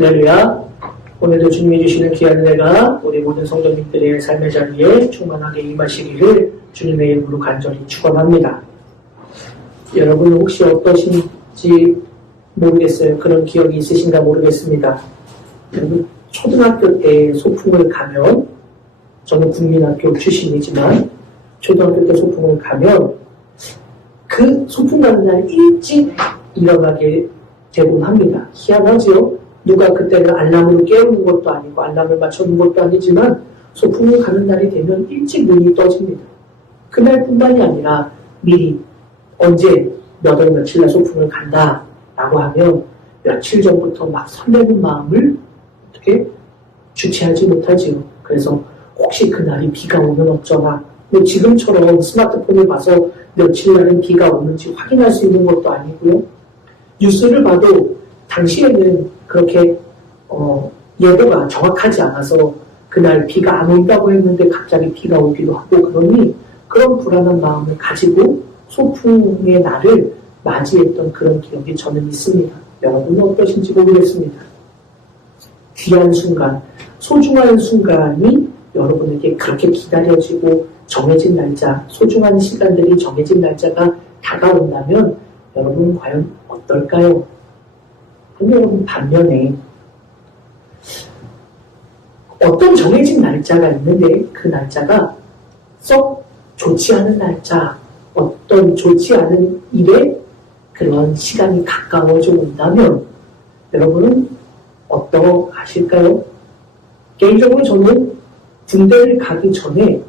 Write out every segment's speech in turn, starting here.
할렐루야. 오늘도 주님이 주시는 귀한 은혜가 우리 모든 성도님들의 삶의 자리에 충만하게 임하시기를 주님의 이름으로 간절히 축원합니다. 여러분 혹시 어떠신지 모르겠어요. 그런 기억이 있으신가 모르겠습니다. 여러분 초등학교 때 소풍을 가면, 저는 국민학교 출신이지만 초등학교 때 소풍을 가면 그 소풍 가는 날 일찍 일어나게 되곤 합니다. 희한하지요? 누가 그때는 알람으로 깨우는 것도 아니고 알람을 맞춰놓은 것도 아니지만 소풍을 가는 날이 되면 일찍 눈이 떠집니다. 그날뿐만이 아니라 미리 언제 몇 월 며칠 날 소풍을 간다 라고 하면 며칠 전부터 막 설레는 마음을 어떻게 주체하지 못하지요. 그래서 혹시 그날이 비가 오면 어쩌나, 뭐 지금처럼 스마트폰을 봐서 며칠 날은 비가 오는지 확인할 수 있는 것도 아니고요. 뉴스를 봐도 당시에는 그렇게 예보가 정확하지 않아서 그날 비가 안 온다고 했는데 갑자기 비가 오기도 하고, 그러니 그런 불안한 마음을 가지고 소풍의 날을 맞이했던 그런 기억이 저는 있습니다. 여러분은 어떠신지 모르겠습니다. 귀한 순간, 소중한 순간이 여러분에게 그렇게 기다려지고 정해진 날짜, 소중한 시간들이 정해진 날짜가 다가온다면 여러분 과연 어떨까요? 근데 여러분 반면에 어떤 정해진 날짜가 있는데 그 날짜가 썩 좋지 않은 날짜, 어떤 좋지 않은 일에 그런 시간이 가까워져 온다면 여러분은 어떠하실까요? 개인적으로 저는 군대를 가기 전에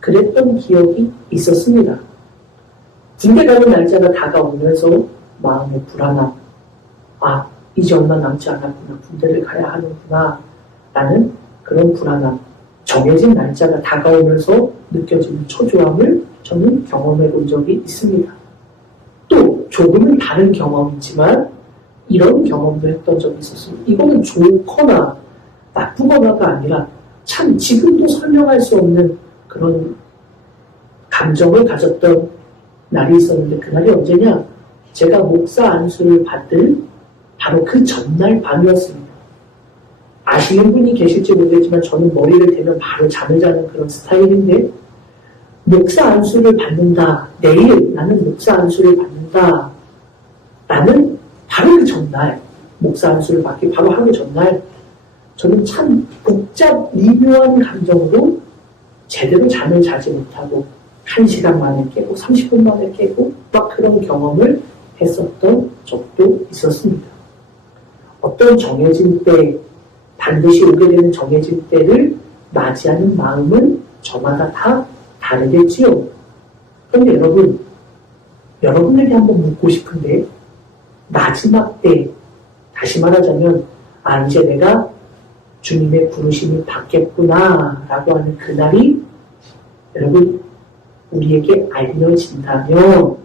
그랬던 기억이 있었습니다. 군대 가는 날짜가 다가오면서 마음의 불안함, 이제 얼마 남지 않았구나, 군대를 가야 하는구나 라는 그런 불안함, 정해진 날짜가 다가오면서 느껴지는 초조함을 저는 경험해 본 적이 있습니다. 또 조금은 다른 경험이지만 이런 경험도 했던 적이 있었습니다. 이거는 좋거나 나쁘거나가 아니라 참 지금도 설명할 수 없는 그런 감정을 가졌던 날이 있었는데, 그날이 언제냐? 제가 목사 안수를 받을 바로 그 전날 밤이었습니다. 아시는 분이 계실지 모르겠지만 저는 머리를 대면 바로 잠을 자는 그런 스타일인데, 목사 안수를 받는다, 내일 나는 목사 안수를 받는다 라는 바로 그 전날, 목사 안수를 받기 바로 하루 전날, 저는 참 복잡 미묘한 감정으로 제대로 잠을 자지 못하고 1시간 만에 깨고 30분 만에 깨고 막 그런 경험을 했었던 적도 있었습니다. 어떤 정해진 때, 반드시 오게 되는 정해진 때를 맞이하는 마음은 저마다 다 다르겠지요. 그런데 여러분에게 한번 묻고 싶은데, 마지막 때, 다시 말하자면 이제 내가 주님의 부르심을 받겠구나 라고 하는 그날이 여러분 우리에게 알려진다면,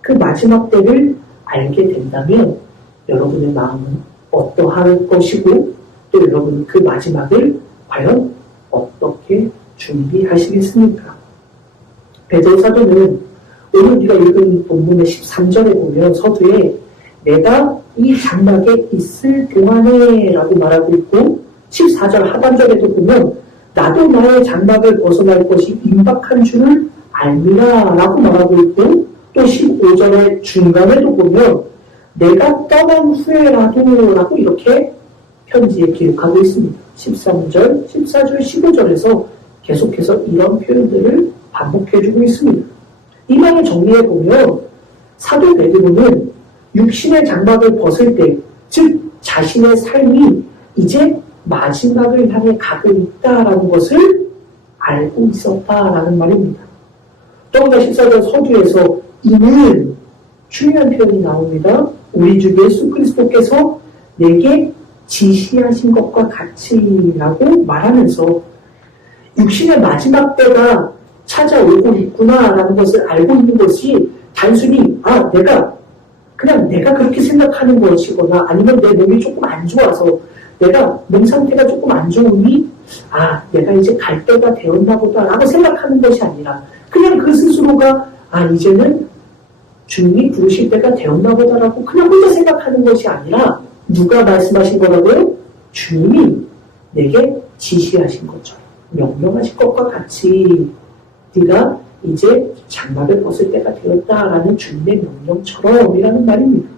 그 마지막 때를 알게 된다면 여러분의 마음은 어떠할 것이고, 또 여러분은 그 마지막을 과연 어떻게 준비하시겠습니까? 베드로 사도는 오늘 우리가 읽은 본문의 13절에 보면 서두에 내가 이 장막에 있을 동안에 라고 말하고 있고, 14절 하반절에도 보면 나도 나의 장막을 벗어날 것이 임박한 줄을 알미라 라고 말하고 있고, 또 15절의 중간에도 보면 내가 떠난 후에라도 라고 이렇게 편지에 기록하고 있습니다. 13절, 14절, 15절에서 계속해서 이런 표현들을 반복해주고 있습니다. 이 말을 정리해보면 사도 베드로는 육신의 장막을 벗을 때, 즉 자신의 삶이 이제 마지막을 향해 가고 있다라는 것을 알고 있었다라는 말입니다. 또한 14절 서두에서 이는 중요한 표현이 나옵니다. 우리 주 예수 그리스도께서 내게 지시하신 것과 같이라고 말하면서 육신의 마지막 때가 찾아오고 있구나라는 것을 알고 있는 것이 단순히 내가 그렇게 생각하는 것이거나, 아니면 내 몸이 조금 안 좋아서, 내가 몸 상태가 조금 안 좋으니 내가 이제 갈 때가 되었나 보다라고 생각하는 것이 아니라, 그냥 그 스스로가 이제는 주님이 부르실 때가 되었나 보다라고 그냥 혼자 생각하는 것이 아니라 누가 말씀하신 거라고요? 주님이 내게 지시하신 것처럼, 명령하신 것과 같이 네가 이제 장막을 벗을 때가 되었다라는 주님의 명령처럼이라는 말입니다.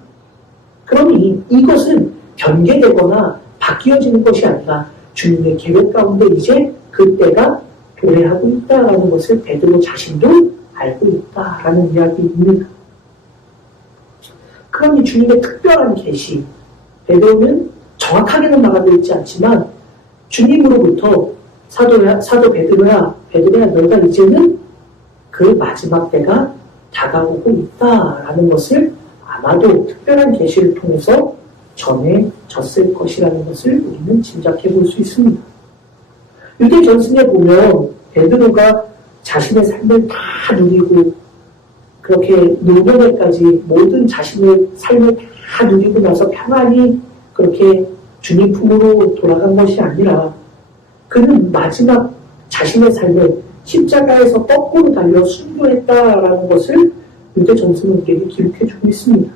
그러니 이것은 변개되거나 바뀌어지는 것이 아니라 주님의 계획 가운데 이제 그때가 도래하고 있다라는 것을 베드로 자신도 알고 있다라는 이야기입니다. 그러니 주님의 특별한 계시, 베드로는 정확하게는 말하고 있지 않지만 주님으로부터 사도 베드로야 너가 이제는 그 마지막 때가 다가오고 있다라는 것을 아마도 특별한 계시를 통해서 전해졌을 것이라는 것을 우리는 짐작해 볼 수 있습니다. 유대 전승에 보면 베드로가 자신의 삶을 다 누리고 그렇게 노년에까지 모든 자신의 삶을 다 누리고 나서 평안히 그렇게 주님 품으로 돌아간 것이 아니라 그는 마지막 자신의 삶을 십자가에서 거꾸로 달려 순교했다라는 것을 유대 전승은 우리에게 기록해주고 있습니다.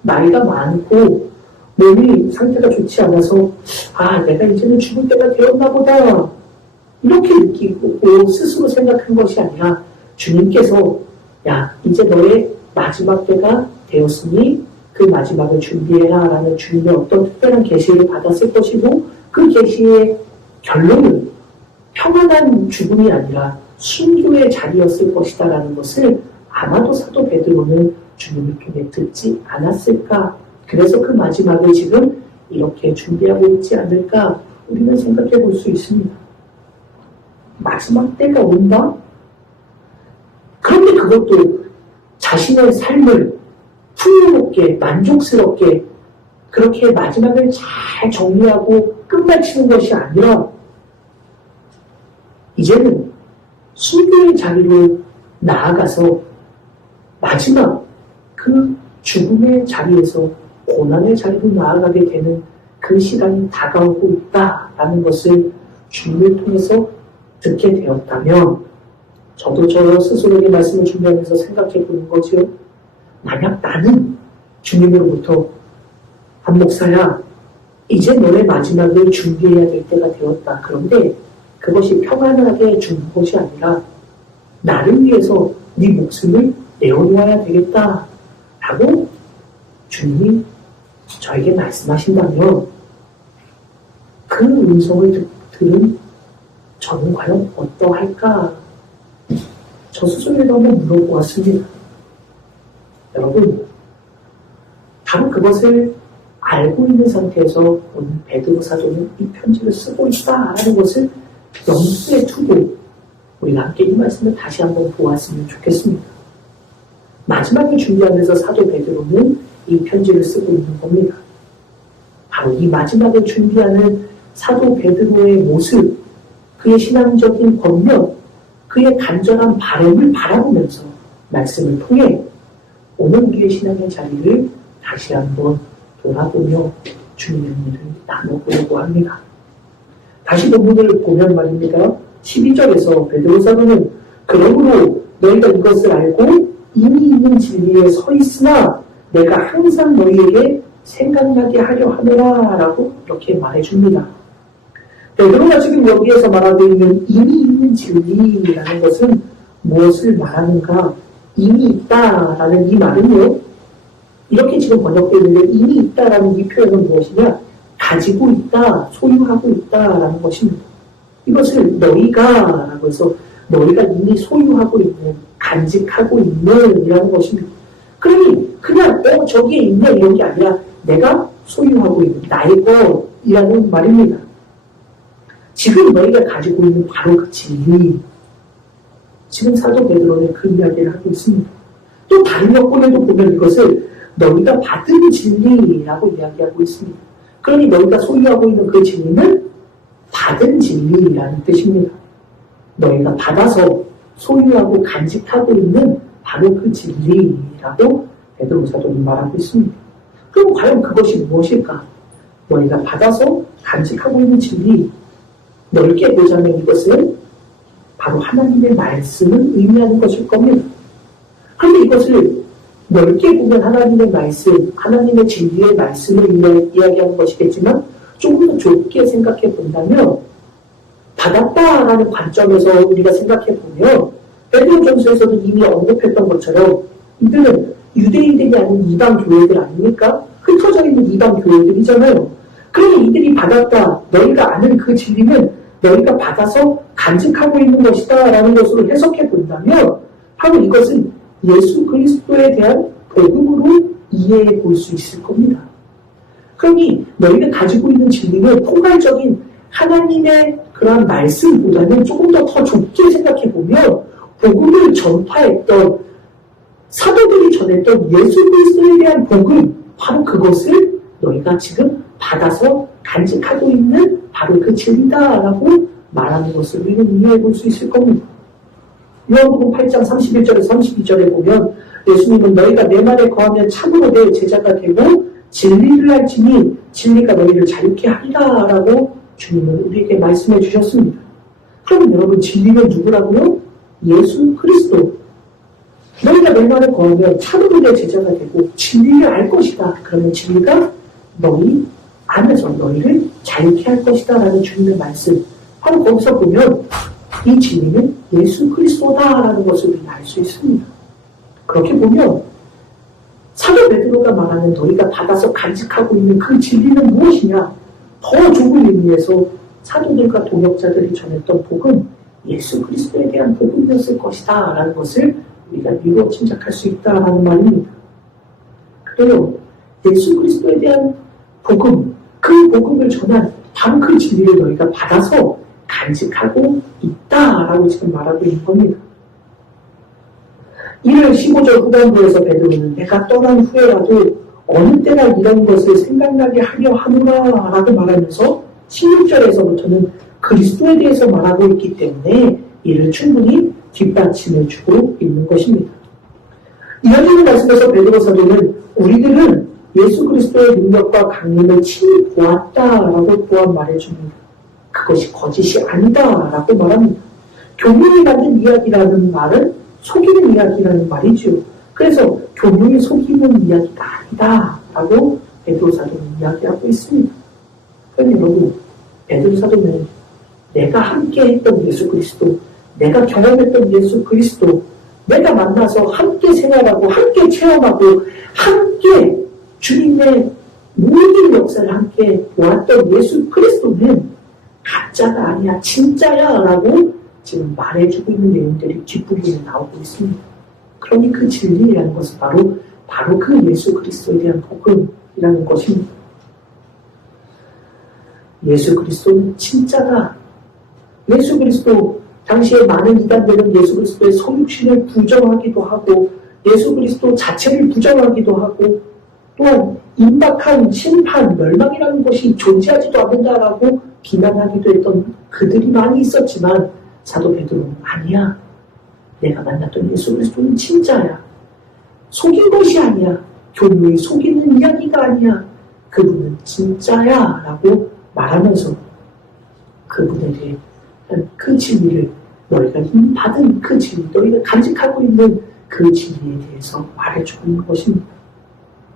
나이가 많고 몸이 상태가 좋지 않아서 내가 이제는 죽을 때가 되었나 보다 이렇게 느끼고 스스로 생각한 것이 아니라 주님께서 이제 너의 마지막 때가 되었으니 그 마지막을 준비해라 라는 주님의 어떤 특별한 계시를 받았을 것이고 그 계시의 결론은 평안한 죽음이 아니라 순교의 자리였을 것이다 라는 것을 아마도 사도 베드로는 주님을 통해 듣지 않았을까. 그래서 그 마지막을 지금 이렇게 준비하고 있지 않을까 우리는 생각해 볼 수 있습니다. 마지막 때가 온다? 그런데 그것도 자신의 삶을 풍요롭게 만족스럽게 그렇게 마지막을 잘 정리하고 끝마치는 것이 아니라 이제는 순교의 자리로 나아가서 마지막 그 죽음의 자리에서 고난의 자리로 나아가게 되는 그 시간이 다가오고 있다라는 것을 주님을 통해서 듣게 되었다면 저도 저 스스로에게 말씀을 준비하면서 생각해 보는 거죠. 만약 나는 주님으로부터 한 목사야 이제 너의 마지막을 준비해야 될 때가 되었다. 그런데 그것이 평안하게 죽는 것이 아니라 나를 위해서 네 목숨을 내어놓아야 되겠다 라고 주님이 저에게 말씀하신다면 그 음성을 들은 저는 과연 어떠할까? 저 스스로에게 한번 물어보았습니다. 여러분, 바로 그것을 알고 있는 상태에서 오늘 베드로 사도는 이 편지를 쓰고 있다라는 것을 염두에 두고 우리가 함께 이 말씀을 다시 한번 보았으면 좋겠습니다. 마지막을 준비하면서 사도 베드로는 이 편지를 쓰고 있는 겁니다. 바로 이 마지막을 준비하는 사도 베드로의 모습, 그의 신앙적인 권면, 그의 간절한 바람을 바라보면서 말씀을 통해 오늘 우리의 신앙의 자리를 다시 한번 돌아보며 주님의 일을 나눠보려고 합니다. 다시 본문을 보면 말입니다. 12절에서 베드로 사도는 그러므로 너희가 이것을 알고 이미 있는 진리에 서 있으나 내가 항상 너희에게 생각나게 하려 하노라 라고 이렇게 말해줍니다. 베드로가 지금 여기에서 말하고 있는 이미 있는 진리라는 것은 무엇을 말하는가? 이미 있다라는 이 말은요. 이렇게 지금 번역되어 있는데 이미 있다라는 이 표현은 무엇이냐? 가지고 있다, 소유하고 있다라는 것입니다. 이것을 너희가 라고 해서 너희가 이미 소유하고 있는, 간직하고 있는 이라는 것입니다. 그러니 그냥 저기에 있네 이런 게 아니라 내가 소유하고 있는 나의 것이라는 말입니다. 지금 너희가 가지고 있는 바로 그 진리. 지금 사도 베드로는 그 이야기를 하고 있습니다. 또 다른 여권에도 보면 이것을 너희가 받은 진리라고 이야기하고 있습니다. 그러니 너희가 소유하고 있는 그 진리는 받은 진리라는 뜻입니다. 너희가 받아서 소유하고 간직하고 있는 바로 그 진리라고 베드로 사도는 말하고 있습니다. 그럼 과연 그것이 무엇일까? 너희가 받아서 간직하고 있는 진리, 넓게 보자면 이것은 바로 하나님의 말씀을 의미하는 것일 겁니다. 그런데 이것을 넓게 보면 하나님의 말씀, 하나님의 진리의 말씀을 이야기하는 것이겠지만 조금 더 좁게 생각해 본다면 받았다라는 관점에서 우리가 생각해 보면 베드로전서에서도 이미 언급했던 것처럼 이들은 유대인들이 아닌 이방 교회들 아닙니까? 흩어져 있는 이방 교회들이잖아요. 그러니 이들이 받았다, 너희가 아는 그 진리는 너희가 받아서 간직하고 있는 것이다 라는 것으로 해석해 본다면 바로 이것은 예수 그리스도에 대한 복음으로 이해해 볼 수 있을 겁니다. 그러니 너희가 가지고 있는 진리는 포괄적인 하나님의 그러한 말씀보다는 조금 더 좁게 생각해 보면 복음을 전파했던 사도들이 전했던 예수 그리스도에 대한 복음, 바로 그것을 너희가 지금 받아서 간직하고 있는 바로 그 진리다라고 말하는 것을 우리는 이해해 볼 수 있을 겁니다. 요한복음 8장 31절에서 32절에 보면 예수님은 너희가 내 말에 거하면 참으로 내 제자가 되고 진리를 알지니 진리가 너희를 자유케 하리라 라고 주님은 우리에게 말씀해 주셨습니다. 그럼 여러분 진리는 누구라고요? 예수 그리스도. 너희가 내 말에 거하면 참으로 내 제자가 되고 진리를 알 것이다. 그러면 진리가 너희 안에서 너희를 자유케 할 것이다 라는 주님의 말씀. 바로 거기서 보면 이 진리는 예수 그리스도다라는 것을 우리는 알 수 있습니다. 그렇게 보면 사도 베드로가 말하는 너희가 받아서 간직하고 있는 그 진리는 무엇이냐? 더 좁은 의미에서 사도들과 동역자들이 전했던 복음, 예수 그리스도에 대한 복음이었을 것이다 라는 것을 우리가 미루어 짐작할 수 있다라는 말입니다. 그래요. 예수 그리스도에 대한 복음, 그 복음을 전한 바로 그 진리를 너희가 받아서 간직하고 있다라고 지금 말하고 있는 겁니다. 이를 15절 후반부에서 베드로는 내가 떠난 후에라도 어느 때나 이런 것을 생각나게 하려 하노라 라고 말하면서 16절에서부터는 그리스도에 대해서 말하고 있기 때문에 이를 충분히 뒷받침해 주고 있는 것입니다. 이어지는 말씀에서 베드로 사도는 우리들은 예수 그리스도의 능력과 강림을 친히 보았다라고 또한 말해줍니다. 그것이 거짓이 아니다라고 말합니다. 교묘히 만든 이야기라는 말은 속이는 이야기라는 말이죠. 그래서 교묘히 속이는 이야기가 아니다라고 베드로 사도는 이야기하고 있습니다. 그런데 여러분, 베드로 사도는 내가 함께 했던 예수 그리스도, 내가 경험했던 예수 그리스도, 내가 만나서 함께 생활하고 함께 체험하고 함께 주님의 모든 역사를 함께 보았던 예수 그리스도는 가짜가 아니야, 진짜야 라고 지금 말해주고 있는 내용들이 뒷부분에 나오고 있습니다. 그러니 그 진리라는 것은 바로 그 예수 그리스도에 대한 복음이라는 것입니다. 예수 그리스도는 진짜다. 예수 그리스도, 당시에 많은 이단들은 예수 그리스도의 성육신을 부정하기도 하고 예수 그리스도 자체를 부정하기도 하고 또한 임박한 심판, 멸망이라는 것이 존재하지도 않는다라고 비난하기도 했던 그들이 많이 있었지만 사도 베드로는 아니야. 내가 만났던 예수 그리스도는 진짜야. 속인 것이 아니야. 교묘히 속이는 이야기가 아니야. 그분은 진짜야 라고 말하면서 그분에 대해 그 진리를 너희가 이미 받은 그 진리, 너희가 간직하고 있는 그 진리에 대해서 말해주고 있는 것입니다.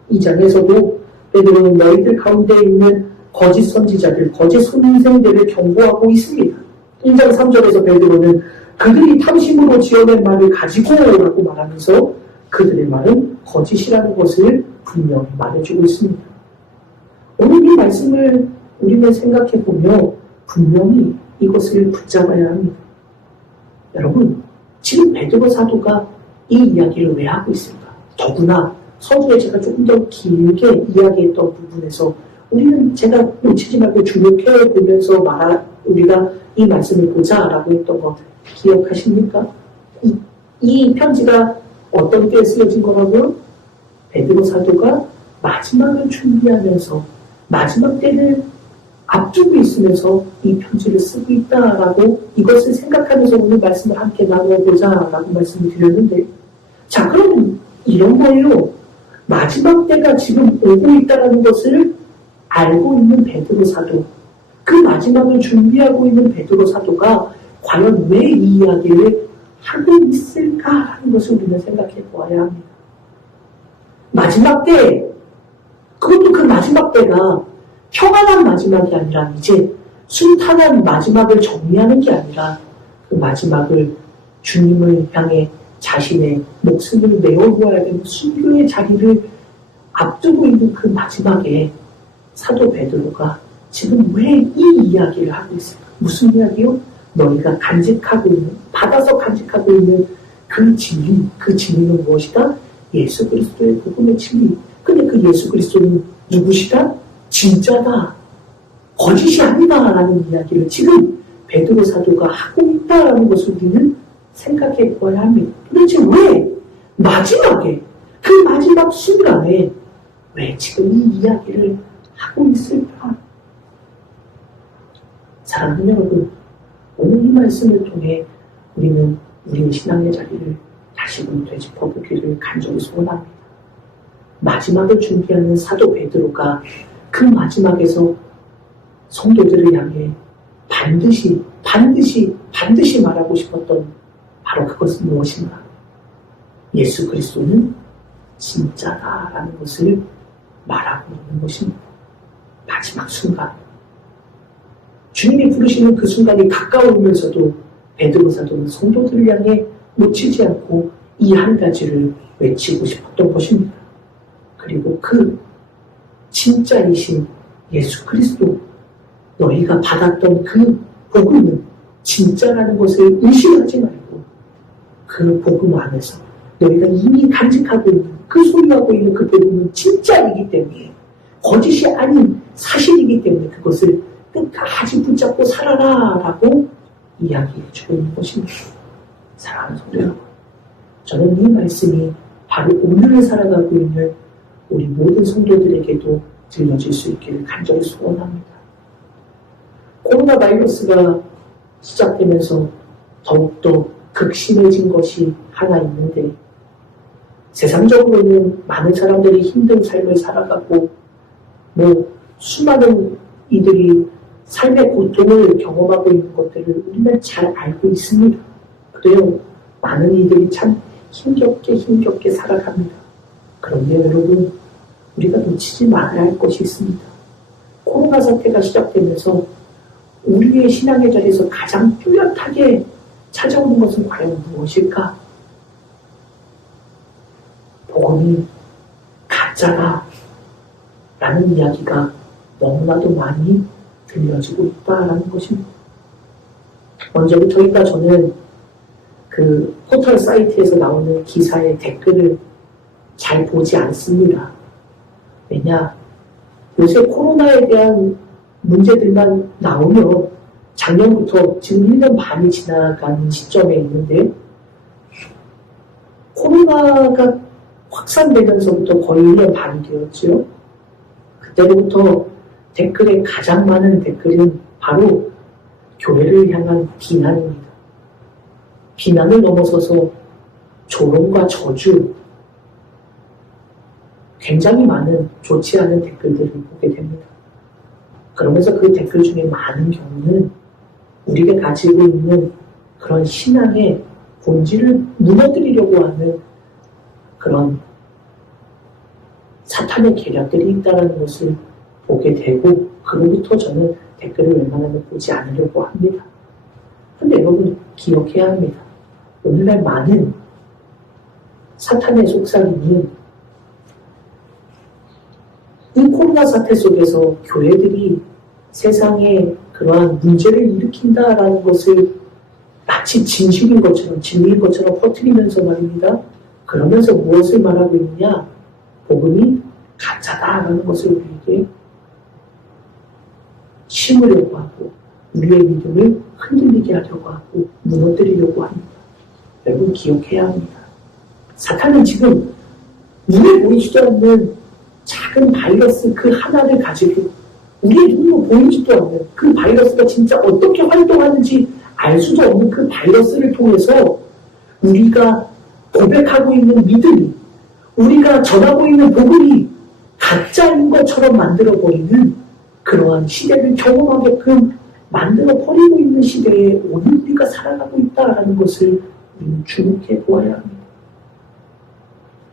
이 장에서도 베드로는 너희들 가운데 있는 거짓 선지자들, 거짓 선생들을 경고하고 있습니다. 1장 3절에서 베드로는 그들이 탐심으로 지어낸 말을 가지고 라고 말하면서 그들의 말은 거짓이라는 것을 분명히 말해주고 있습니다. 오늘 이 말씀을 우리는 생각해보며 분명히 이것을 붙잡아야 합니다. 여러분, 지금 베드로 사도가 이 이야기를 왜 하고 있을까? 더구나 서두에 제가 조금 더 길게 이야기했던 부분에서 우리는 제가 놓치지 말고 주목해 보면서 우리가 이 말씀을 보자라고 했던 거 기억하십니까? 이 편지가 어떤 때에 쓰여진 거라고요? 베드로 사도가 마지막을 준비하면서 마지막 때를 앞두고 있으면서 이 편지를 쓰고 있다라고 이것을 생각하면서 오늘 말씀을 함께 나눠보자라고 말씀을 드렸는데, 자, 그러면 이런 거예요. 마지막 때가 지금 오고 있다는 것을 알고 있는 베드로 사도, 그 마지막을 준비하고 있는 베드로 사도가 과연 왜 이 이야기를 하고 있을까 하는 것을 우리는 생각해 보아야 합니다. 마지막 때, 그것도 그 마지막 때가 평안한 마지막이 아니라 이제 순탄한 마지막을 정리하는 게 아니라 그 마지막을 주님을 향해 자신의 목숨을 내어놓아야 되는 순교의 자리를 앞두고 있는 그 마지막에 사도 베드로가 지금 왜 이 이야기를 하고 있을까? 무슨 이야기요? 너희가 간직하고 있는, 받아서 간직하고 있는 그 진리, 그 진리는 무엇이다? 예수 그리스도의 복음의 진리. 근데 그 예수 그리스도는 누구시다? 진짜다. 거짓이 아니다. 라는 이야기를 지금 베드로 사도가 하고 있다라는 것을 우리는 생각해 보아야 합니다. 도대체 왜 마지막에, 그 마지막 순간에 왜 지금 이 이야기를 하고 있을까? 사랑하는 여러분, 오늘 이 말씀을 통해 우리는 우리의 신앙의 자리를 다시금 되짚어보기를 간절히 소원합니다. 마지막을 준비하는 사도 베드로가 그 마지막에서 성도들을 향해 반드시 말하고 싶었던 바로 그것은 무엇인가? 예수 그리스도는 진짜다라는 것을 말하고 있는 것입니다. 마지막 순간. 주님이 부르시는 그 순간이 가까우면서도 베드로 사도는 성도들을 향해 놓치지 않고 이 한 가지를 외치고 싶었던 것입니다. 그리고 그 진짜이신 예수 그리스도, 너희가 받았던 그 복음은 진짜라는 것을 의심하지 말고 그 복음 안에서 너희가 이미 간직하고 있는, 그 소유하고 있는 그 복음은 진짜이기 때문에, 거짓이 아닌 사실이기 때문에 그것을 끝까지 붙잡고 살아라 라고 이야기해 주고 있는 것입니다. 사랑하는 성도 여러분, 저는 이 말씀이 바로 오늘을 살아가고 있는 우리 모든 성도들에게도 들려질 수 있기를 간절히 소원합니다. 코로나 바이러스가 시작되면서 더욱더 극심해진 것이 하나 있는데, 세상적으로는 많은 사람들이 힘든 삶을 살아가고 수많은 이들이 삶의 고통을 경험하고 있는 것들을 우리는 잘 알고 있습니다. 그래요. 많은 이들이 참 힘겹게 살아갑니다. 그런데 여러분, 우리가 놓치지 말아야 할 것이 있습니다. 코로나 사태가 시작되면서 우리의 신앙의 자리에서 가장 뚜렷하게 찾아오는 것은 과연 무엇일까? 복음이 가짜다 라는 이야기가 너무나도 많이 들려지고 있다라는 것입니다. 먼저부터니까 저는 그 포털 사이트에서 나오는 기사의 댓글을 잘 보지 않습니다. 왜냐? 요새 코로나에 대한 문제들만 나오면 작년부터 지금 1년 반이 지나가는 시점에 있는데, 코로나가 확산되면서부터 거의 1년 반이 되었죠. 그때로부터 댓글에 가장 많은 댓글은 바로 교회를 향한 비난입니다. 비난을 넘어서서 조롱과 저주, 굉장히 많은 좋지 않은 댓글들을 보게 됩니다. 그러면서 그 댓글 중에 많은 경우는 우리가 가지고 있는 그런 신앙의 본질을 무너뜨리려고 하는 그런 사탄의 계략들이 있다는 것을 보게 되고, 그로부터 저는 댓글을 웬만하면 보지 않으려고 합니다. 그런데 여러분 기억해야 합니다. 오늘날 많은 사탄의 속삭임은 이 코로나 사태 속에서 교회들이 세상에 그러한 문제를 일으킨다라는 것을 마치 진실인 것처럼, 진리인 것처럼 퍼뜨리면서 말입니다. 그러면서 무엇을 말하고 있느냐? 복음이 가짜다라는 것을 우리에게 심으려고 하고, 우리의 믿음을 흔들리게 하려고 하고, 무너뜨리려고 합니다. 여러분 기억해야 합니다. 사탄은 지금 눈에 보이지도 않는 작은 바이러스 그 하나를 가지고, 우리의 눈으로 보이지도 않는 그 바이러스가 진짜 어떻게 활동하는지 알 수도 없는 그 바이러스를 통해서 우리가 고백하고 있는 믿음이, 우리가 전하고 있는 복음이 가짜인 것처럼 만들어버리는 그러한 시대를 경험하게끔 만들어버리고 있는 시대에 오늘 우리가 살아가고 있다는 것을 우리는 주목해 보아야 합니다.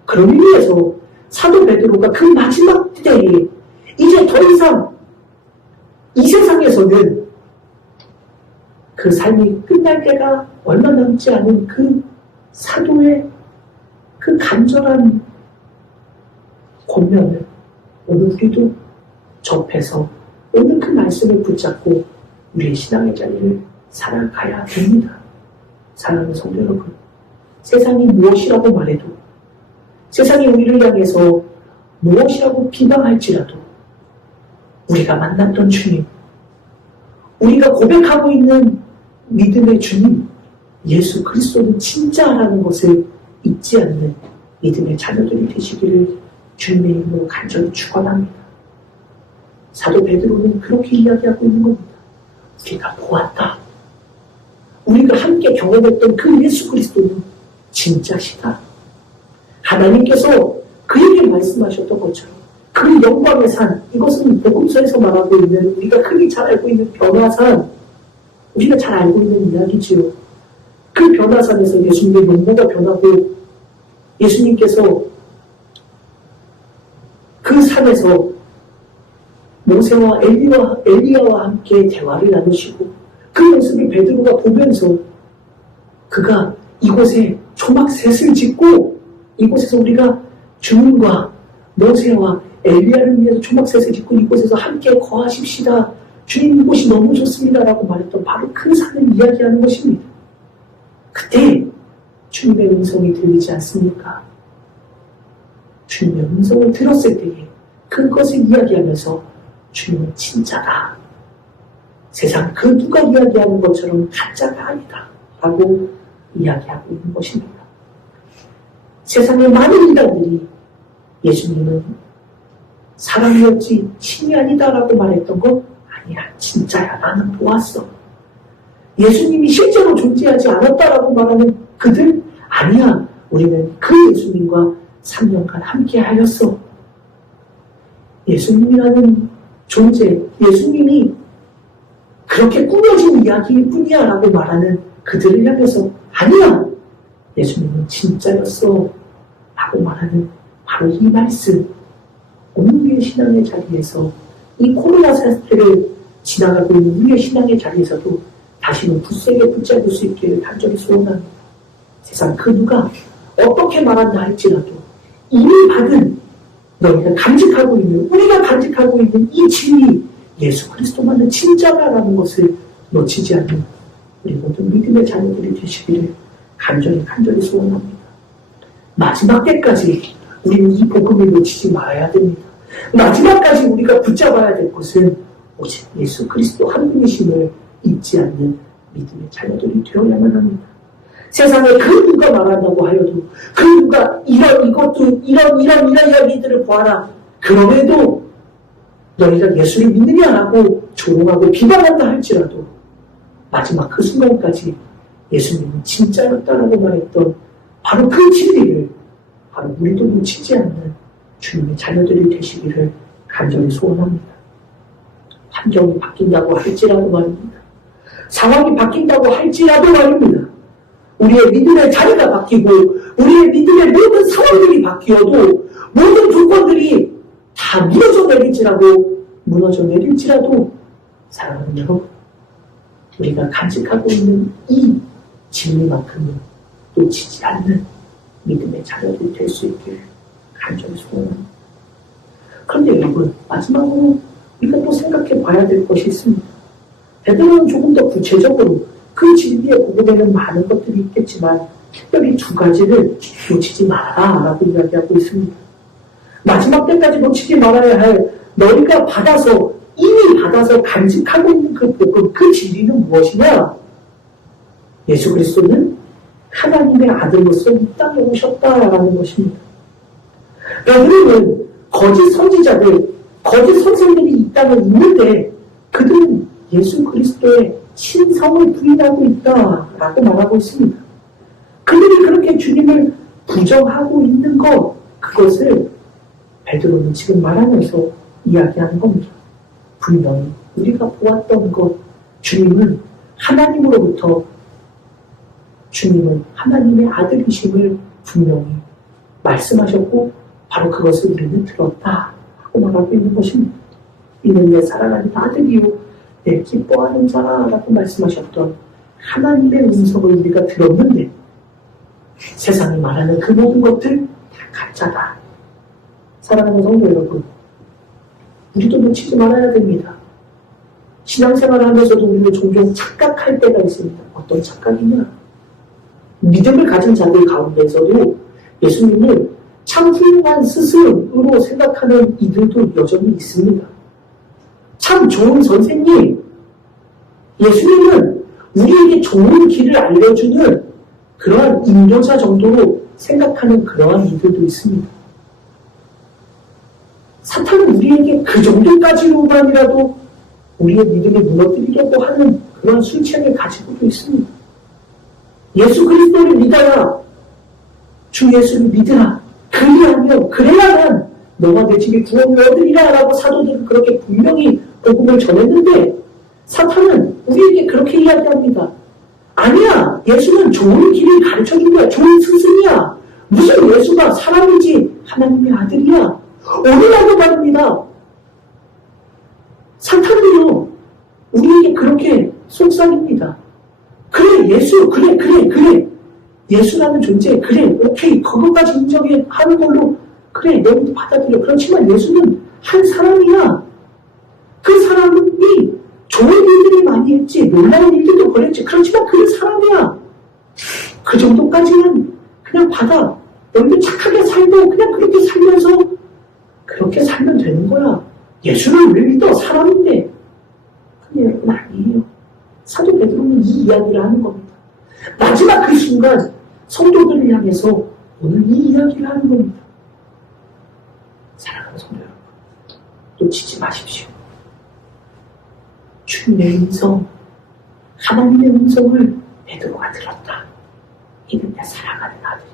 그런 의미에서 사도 베드로가 그 마지막 때에 이제 더 이상 이 세상에서는 그 삶이 끝날 때가 얼마 남지 않은 그 사도의 그 간절한 권면을 오늘 우리도 접해서 오늘 그 말씀을 붙잡고 우리의 신앙의 자리를 살아가야 됩니다. 사랑하는 성도 여러분, 세상이 무엇이라고 말해도, 세상이 우리를 향해서 무엇이라고 비방할지라도 우리가 만났던 주님, 우리가 고백하고 있는 믿음의 주님, 예수 그리스도는 진짜라는 것을 잊지 않는 믿음의 자녀들이 되시기를 주님의 이름으로 간절히 축원합니다. 사도 베드로는 그렇게 이야기하고 있는 겁니다. 우리가 보았다. 우리가 함께 경험했던 그 예수 그리스도는 진짜시다. 하나님께서 그에게 말씀하셨던 것처럼 그 영광의 산, 이것은 복음서에서 말하고 있는 우리가 흔히 잘 알고 있는 변화산, 우리가 잘 알고 있는 이야기지요. 그 변화산에서 예수님의 용모가 변하고 예수님께서 그 산에서 모세와 엘리야와 함께 대화를 나누시고 그 모습을 베드로가 보면서 그가 이곳에 초막셋을 짓고 이곳에서 우리가 주님과 모세와 엘리야를 위해서 초막셋을 짓고 이곳에서 함께 거하십시다. 주님 이곳이 너무 좋습니다라고 말했던 바로 그 산을 이야기하는 것입니다. 그때 주님의 음성이 들리지 않습니까? 주님의 음성을 들었을 때에 그것을 이야기하면서 주님은 진짜다. 세상 그 누가 이야기하는 것처럼 가짜가 아니다. 라고 이야기하고 있는 것입니다. 세상의 많은 이단들이 예수님은 사람이었지 신이 아니다라고 말했던 것 아니야. 진짜야. 나는 보았어. 예수님이 실제로 존재하지 않았다라고 말하는 그들 아니야. 우리는 그 예수님과 3년간 함께 하였어. 예수님이라는 존재, 예수님이 그렇게 꾸며진 이야기일 뿐이야 라고 말하는 그들을 향해서 아니야. 예수님은 진짜였어 라고 말하는 바로 이 말씀. 오늘 우리의 신앙의 자리에서 이 코로나 사태를 지나가고 있는 우리의 신앙의 자리에서도 다시는 굳세게 붙잡을 수 있기를 간절히 소원합니다. 세상 그 누가 어떻게 말한다 할지라도 이미 받은 너희가 간직하고 있는, 우리가 간직하고 있는 이 진리, 예수 그리스도만은 진짜다라는 것을 놓치지 않는 우리 모든 믿음의 자녀들이 되시기를 간절히 소원합니다. 마지막 때까지 우리는 이 복음을 놓치지 말아야 됩니다. 마지막까지 우리가 붙잡아야 될 것은 오직 예수 그리스도 한 분이심을 잊지 않는 믿음의 자녀들이 되어야만 합니다. 세상에 그 누가 말한다고 하여도 그 누가 이런 이야기들을 보아라. 그럼에도 너희가 예수를 믿느냐라고 조롱하고 비방한다 할지라도 마지막 그 순간까지 예수님은 진짜였다라고 말했던 바로 그 진리를 바로 우리도 놓치지 않는 주님의 자녀들이 되시기를 간절히 소원합니다. 환경이 바뀐다고 할지라도 말입니다. 상황이 바뀐다고 할지라도 말입니다. 우리의 믿음의 자리가 바뀌고 우리의 믿음의 모든 상황들이 바뀌어도 모든 조건들이 다 무너져 내릴지라도 사랑하는 여러분, 우리가 간직하고 있는 이 진리만큼은 놓치지 않는 믿음의 자녀들이 될 수 있기를 간절히 소원합니다. 그런데 여러분, 마지막으로 우리가 또 생각해 봐야 될 것이 있습니다. 베드로는 조금 더 구체적으로 그 진리의 복음에는 많은 것들이 있겠지만 특별히 두 가지를 놓치지 말아라라고 이야기하고 있습니다. 마지막 때까지 놓치지 말아야 할 너희가 이미 받아서 간직하고 있는 그 복음, 그 진리는 무엇이냐? 예수 그리스도는 하나님의 아들로서 이 땅에 오셨다라는 것입니다. 우리는 거짓 선지자들, 거짓 선생들이 이 땅에 있는데 그들은 예수 그리스도의 신성을 부인하고 있다라고 말하고 있습니다. 그들이 그렇게 주님을 부정하고 있는 것, 그것을 베드로는 지금 말하면서 이야기하는 겁니다. 분명히 우리가 보았던 것, 주님은 하나님의 아들이심을 분명히 말씀하셨고 바로 그것을 우리는 들었다 하고 말하고 있는 것입니다. 이는 내 사랑하는 아들이요 내 기뻐하는 자라고 말씀하셨던 하나님의 음성을 우리가 들었는데 세상이 말하는 그 모든 것들 다 가짜다. 사랑하는 성도 여러분, 우리도 놓치지 말아야 됩니다. 신앙생활을 하면서도 우리는 종종 착각할 때가 있습니다. 어떤 착각이냐? 믿음을 가진 자들 가운데서도 예수님을 참 훌륭한 스승으로 생각하는 이들도 여전히 있습니다. 참 좋은 선생님, 예수님은 우리에게 좋은 길을 알려주는 그러한 인도자 정도로 생각하는 그러한 이들도 있습니다. 사탄은 우리에게 그 정도까지로만이라도 우리의 믿음을 무너뜨리려고 하는 그런 술책을 가지고도 있습니다. 예수 그리스도를 믿어라. 주 예수를 믿으라. 그래야만 너와 내 집이 구원을 얻으리라 라고 사도들은 그렇게 분명히 복음을 전했는데 사탄은 우리에게 그렇게 이야기합니다. 아니야. 예수는 좋은 길을 가르쳐준 거야. 좋은 스승이야. 무슨 예수가 사람이지 하나님의 아들이야. 오늘날도 말입니다. 사탄은요 우리에게 그렇게 속삭입니다. 그래 예수 그래 예수라는 존재 그래 오케이 그것까지 인정하는 걸로 그래 너희도 받아들여. 그렇지만 예수는 한 사람이야. 그 사람이 좋은 일들을 많이 했지 놀라운 일들도 벌였지. 그렇지만 그는 사람이야. 그 정도까지는 그냥 받아. 너희도 착하게 살고 그냥 그렇게 살면서 그렇게 살면 되는 거야. 예수를 왜 믿어? 사람인데. 근데 아니에요. 사도 베드로는 이 이야기를 하는 겁니다. 마지막 그 순간 성도들을 향해서 오늘 이 이야기를 하는 겁니다. 사랑하는 성도 여러분, 놓치지 마십시오. 주님의 음성, 하나님의 음성을 베드로가 들었다. 이는 내 사랑하는 아들이,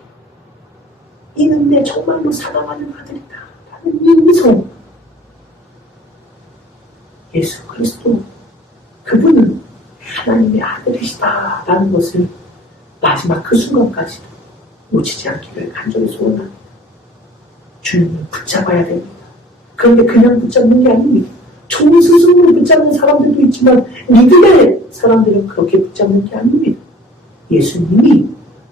이는 내 정말로 사랑하는 아들이다 라는 이 음성, 예수 그리스도 그분은 하나님의 아들이시다 라는 것을 마지막 그 순간까지도 놓치지 않기를 간절히 소원합니다. 주님을 붙잡아야 됩니다. 그런데 그냥 붙잡는 게 아닙니다. 좋은 스승으로 붙잡는 사람들도 있지만 믿음의 사람들은 그렇게 붙잡는 게 아닙니다. 예수님이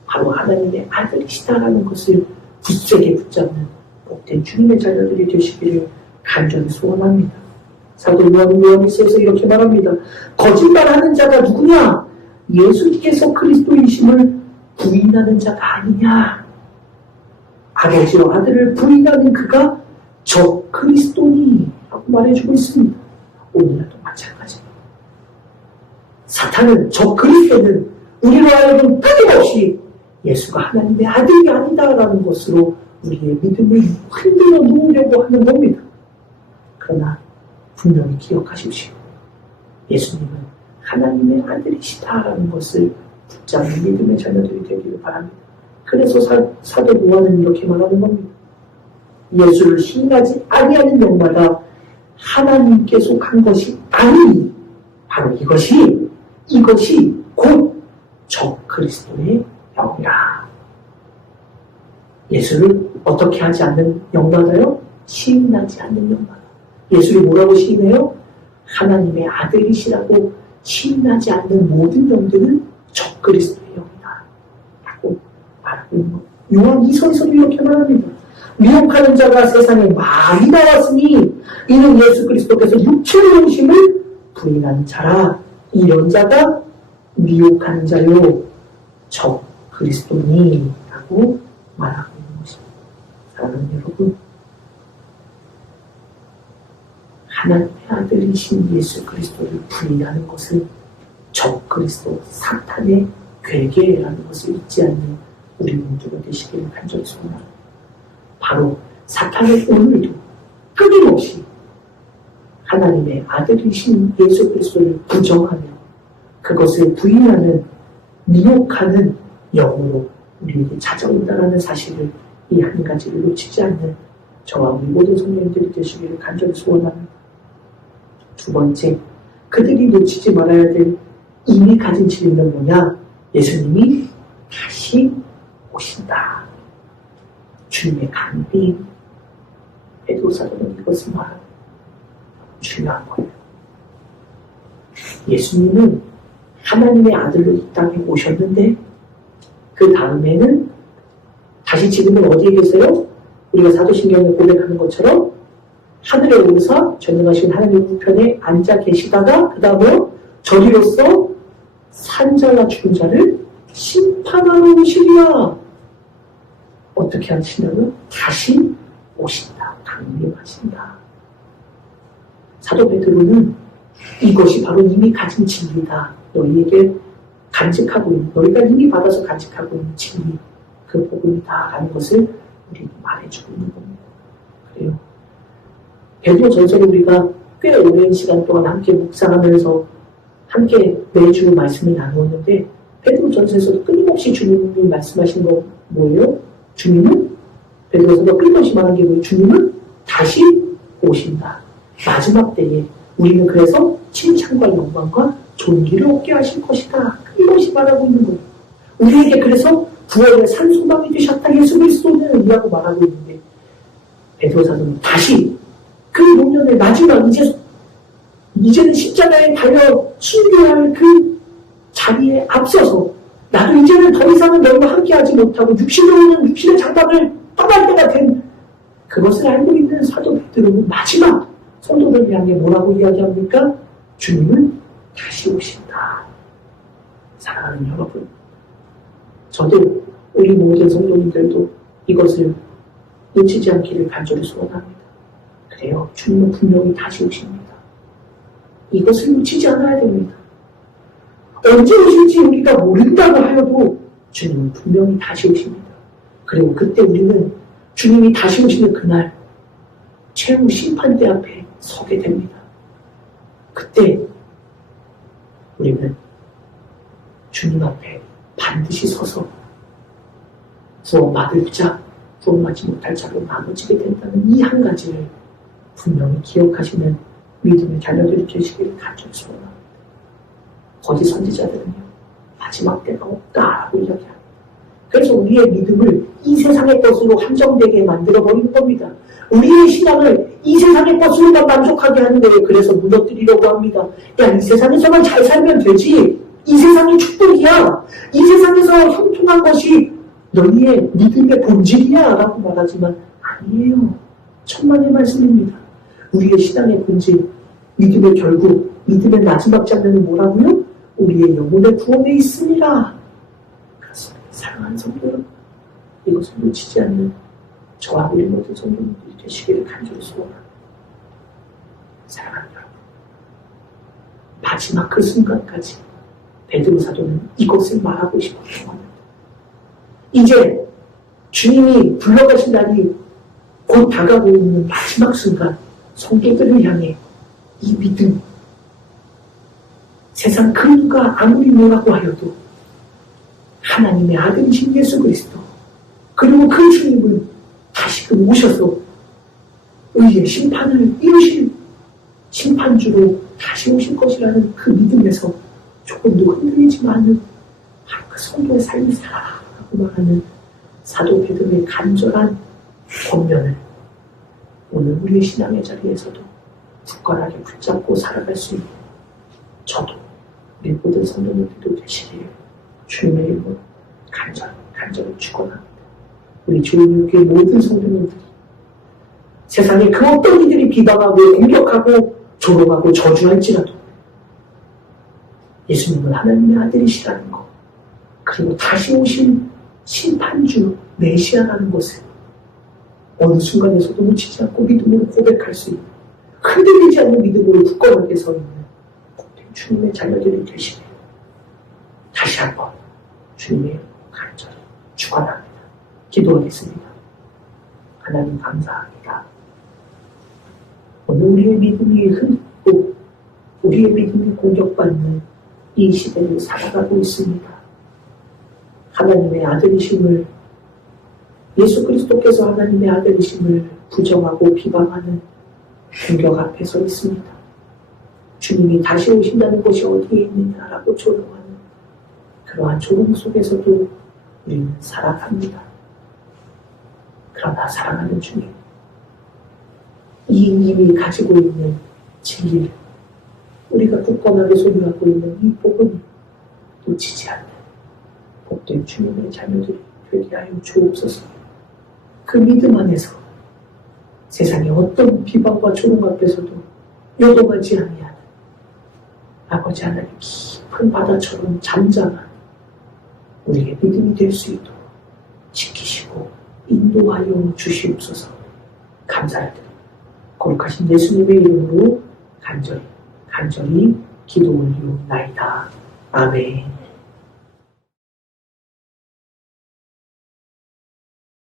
바로 하나님의 아들이시다라는 것을 굳세게 붙잡는 복된 주님의 자녀들이 되시기를 간절히 소원합니다. 사도 요한일서에서 이렇게 말합니다. 거짓말하는 자가 누구냐? 예수께서 그리스도이심을 부인하는 자가 아니냐? 아버지와 아들을 부인하는 그가 저 그리스도니 라고 말해주고 있습니다. 오늘날도 마찬가지입니다. 사탄은 저 그리스도는 우리로 하여금 끊임없이 예수가 하나님의 아들이 아니다라는 것으로 우리의 믿음을 흔들어 놓으려고 하는 겁니다. 그러나 분명히 기억하십시오. 예수님은 하나님의 아들이시다라는 것을 붙잡는 믿음의 자녀들이 되기를 바랍니다. 그래서 사도 요한은 이렇게 말하는 겁니다. 예수를 신뢰하지 아니하는 영마다 하나님께 속한 것이 아니니 바로 이것이 곧 저 그리스도의 영이라. 예수를 어떻게 하지 않는 영마다요? 시인하지 않는 영마다. 예수를 뭐라고 시인해요? 하나님의 아들이시라고 시인하지 않는 모든 영들은 저 그리스도의 영이다 라고 말하고 있는 것. 요한 2서에서 이렇게 말합니다. 미혹하는 자가 세상에 많이 나왔으니 이는 예수 그리스도께서 육체의 오심을 부인하는 자라. 이런 자가 미혹하는 자요 저 그리스도니 라고 말하고 있는 것입니다. 사랑하는 여러분, 하나님의 아들이신 예수 그리스도를 부인하는 것은 저 그리스도 사탄의 괴계라는 것을 잊지 않는 우리 모두가 되시기를 간절히 소원합니다. 바로 사탄은 오늘도 끊임없이 하나님의 아들이신 예수 그리스도를 부정하며 그것을 부인하는 미혹하는 영으로 우리에게 찾아온다는 사실을 이 한 가지를 놓치지 않는 저와 우리 모든 성령님들이 되시기를 간절히 소원합니다. 두 번째, 그들이 놓치지 말아야 될 이미 가진 진리는 뭐냐? 예수님이 다시 오신다. 주님의 강림, 베드로 사도는 이것을 말하는 중요한 거예요. 예수님은 하나님의 아들로 이 땅에 오셨는데 그 다음에는 다시 지금은 어디에 계세요? 우리가 사도신경에 고백하는 것처럼 하늘에 오르사 전능하신 하나님 우편에 앉아 계시다가 그 다음에 저리로서 산자와 죽은 자를 심판하러 오시리라. 어떻게 하시냐면 다시 오신다. 강림하신다. 사도 베드로는 이것이 바로 이미 가진 진리다. 너희에게 간직하고 있는, 너희가 이미 받아서 간직하고 있는 진리, 그 복음이다 라는 것을 우리에게 말해주고 있는 겁니다. 그래요. 베드로 전서를 우리가 꽤 오랜 시간 동안 함께 묵상하면서 함께 매주 말씀을 나누었는데 베드로 전서에서도 끊임없이 주님이 말씀하신 거 뭐예요? 주님은 베드로서가 끊임없이 말한 게 뭐예요? 주님은 다시 오신다. 마지막 때에 우리는 그래서 칭찬과 영광과 존귀를 얻게 하실 것이다. 끊임없이 말하고 있는 거예요. 우리에게 그래서 부활의 산소망이 되셨다. 예수 그리스도는 이라고 말하고 있는데 베드로 사도는 다시 그 노년의 마지막 이제는 십자가에 달려 순교할 그 자리에 앞서서 나도 이제는 더 이상은 너희와 함께하지 못하고 육신으로는 육신의 장막을 떠날 때가 된 그것을 알고 있는 사도 베드로는 마지막 성도들 향해 뭐라고 이야기합니까? 주님은 다시 오신다. 사랑하는 여러분, 저도 우리 모든 성도님들도 이것을 놓치지 않기를 간절히 소원합니다. 그래요. 주님은 분명히 다시 오십니다. 이것을 놓치지 않아야 됩니다. 언제 오실지 우리가 모른다고 하여도 주님은 분명히 다시 오십니다. 그리고 그때 우리는 주님이 다시 오시는 그날 최후 심판대 앞에 서게 됩니다. 그때 우리는 주님 앞에 반드시 서서 구원받을 자, 구원받지 못할 자로 나눠지게 된다는 이 한 가지를 분명히 기억하시는 믿음의 자녀들이 되시기를 간절히 소원합니다. 거짓 선지자들은요, 마지막 때가 없다라고 이야기합니다. 그래서 우리의 믿음을 이 세상의 것으로 한정되게 만들어버리는 겁니다. 우리의 신앙을 이 세상의 것으로만 만족하게 하는 거예요. 그래서 무너뜨리려고 합니다. 야, 이 세상에서만 잘 살면 되지. 이 세상이 축복이야. 이 세상에서 형통한 것이 너희의 믿음의 본질이야 라고 말하지만 아니에요. 천만의 말씀입니다. 우리의 신앙의 본질, 믿음의 결국, 믿음의 마지막 장면은 뭐라고요? 우리의 영혼의 구원에 있습니다. 그렇습니다. 사랑하는 성도 여러분, 이것을 놓치지 않는 저와 우리 모든 성도님들이 되시기를 간절히 소원합니다. 사랑하는 여러분, 마지막 그 순간까지 베드로 사도는 이것을 말하고 싶었던 겁니다. 이제 주님이 불러가신 날이 곧 다가오고 있는 마지막 순간, 성도들을 향해 이 믿음, 세상 그 누가 아무리 뭐라고 하여도 하나님의 아들이신 예수 그리스도, 그리고 그 주님은 다시금 오셔서 의의 심판을 이루실 심판주로 다시 오실 것이라는 그 믿음에서 조금도 흔들리지 않는 바로 그 성도의 삶이 살아라고 말하는 사도 베드로의 간절한 권면을 오늘 우리의 신앙의 자리에서도 굳건하게 붙잡고 살아갈 수 있는 저도 우리 모든 성도님들도 되시기를 주님의 이름으로 간절히 축원합니다. 우리 주님께 모든 성도님들이 세상에 그 어떤 이들이 비방하고 공격하고 조롱하고 저주할지라도 예수님은 하나님의 아들이시라는 것, 그리고 다시 오신 심판주 메시아라는 것을 어느 순간에서도 놓치지 않고 믿음으로 고백할 수 있는, 흔들리지 않는 믿음으로 굳건하게 서 있는 주님의 자녀들이 되시길 다시 한번 주님의 간절히 축원합니다. 기도하겠습니다. 하나님 감사합니다. 오늘 우리의 믿음이 흔들리고 우리의 믿음이 공격받는 이 시대를 살아가고 있습니다. 하나님의 아들이심을, 예수 그리스도께서 하나님의 아들이심을 부정하고 비방하는 공격 앞에 서 있습니다. 주님이 다시 오신다는 것이 어디에 있느냐라고 조롱하는 그러한 조롱 속에서도 우리는 살아갑니다. 그러나 사랑하는 주님, 이님이 가지고 있는 진리를 우리가 굳건하게 소유하고 있는 이 복음을 놓치지 않는 복된 주님의 자녀들이 되게 하여 주옵소서. 그 믿음 안에서 세상의 어떤 비방과 조롱 앞에서도 요동하지 아니하는 아버지 하나님 깊은 바다처럼 잠잠한 우리의 믿음이 될 수 있도록 지키시고 인도하여 주시옵소서. 감사드립니다. 거룩하신 예수님의 이름으로 간절히 기도 올리옵나이다. 아멘.